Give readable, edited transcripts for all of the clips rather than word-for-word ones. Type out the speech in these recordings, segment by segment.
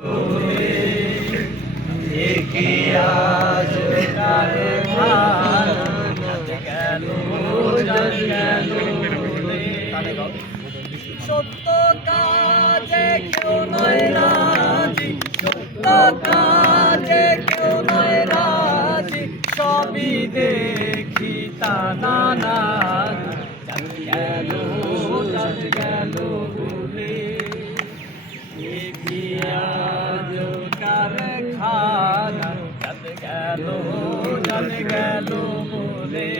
সত্য কাজে কেউ নয় রাজি, সত্য কাজে কেউ নয় রাজি, সবই দেখি তা নানা গেল বলে কারখানা গেল বলে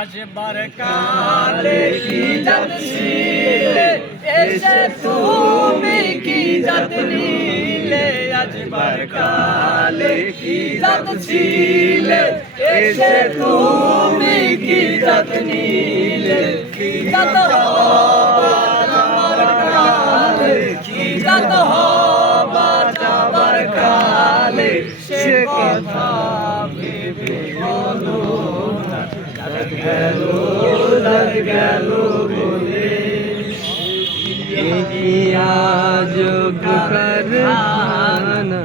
আসবার কালে কি যাচ্ছিলে এসে তুমি কি জাত নিলে, আসবার কালে কি যাচ্ছিলে এসে তুমি কি জাত নিলে, কি জাত হবার আমার কালে, কি জাত হবার যাবার কালে সে কথা ভেবে বলো গেল বলে আজ কারখানা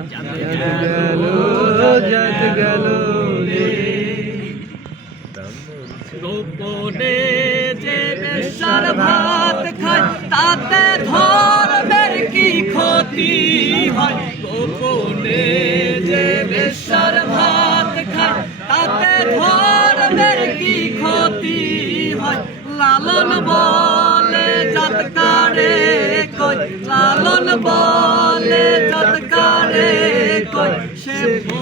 জট গেল গোপনে যে বেশার ভাত খায় তাতে ধর্মের কি ক্ষতি হয়, গোপনে যে বেশার ভাত খায় তাতে ধর্মের কি ক্ষতি হয়, লালন বলে জাতকারে কই, লালন বলে জাতকারে কই, সে তো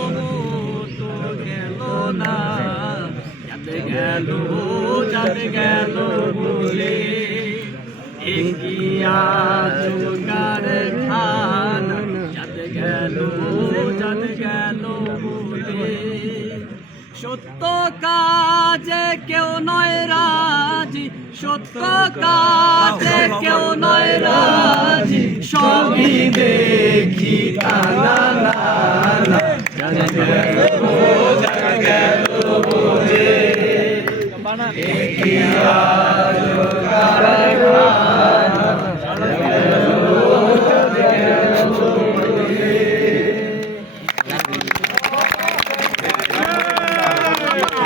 গেল না গেল বলে এগিয়া জোগার খানা গেল বলে সত্য কাজে কেউ নয় রাজি, সত্য কাজে কেউ নয় রাজি, সবই দেখি তা নানা